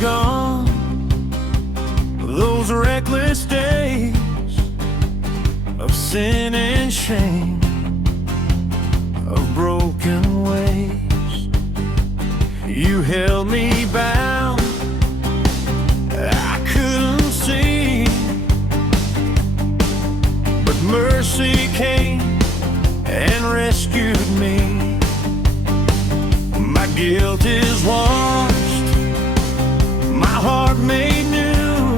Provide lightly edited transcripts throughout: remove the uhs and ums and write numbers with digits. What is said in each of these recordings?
gone, those reckless days of sin and shame, of broken ways. You held me bound, I couldn't see, but mercy came and rescued me. My guilt is washed, my heart made new.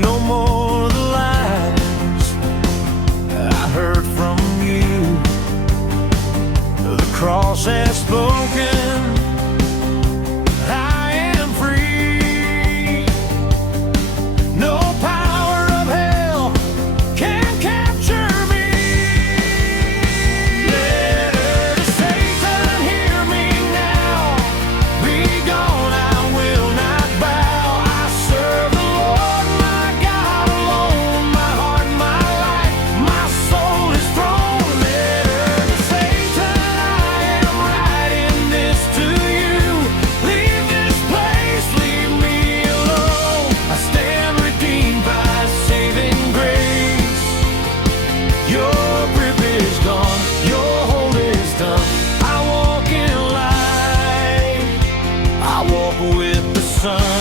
No more the lies I heard from you. The cross has spoken, I am free. No power of hell can capture me. Letter to Satan, hear me now. Be gone, I will not bow. I serve the Lord, my God alone. My heart, my life, my soul is thrown. Letter to Satan, I am writing this to you. Leave this place, leave me alone. I stand redeemed by saving grace. Your grip is gone, your hold is done. I walk in light, I walk with the sun.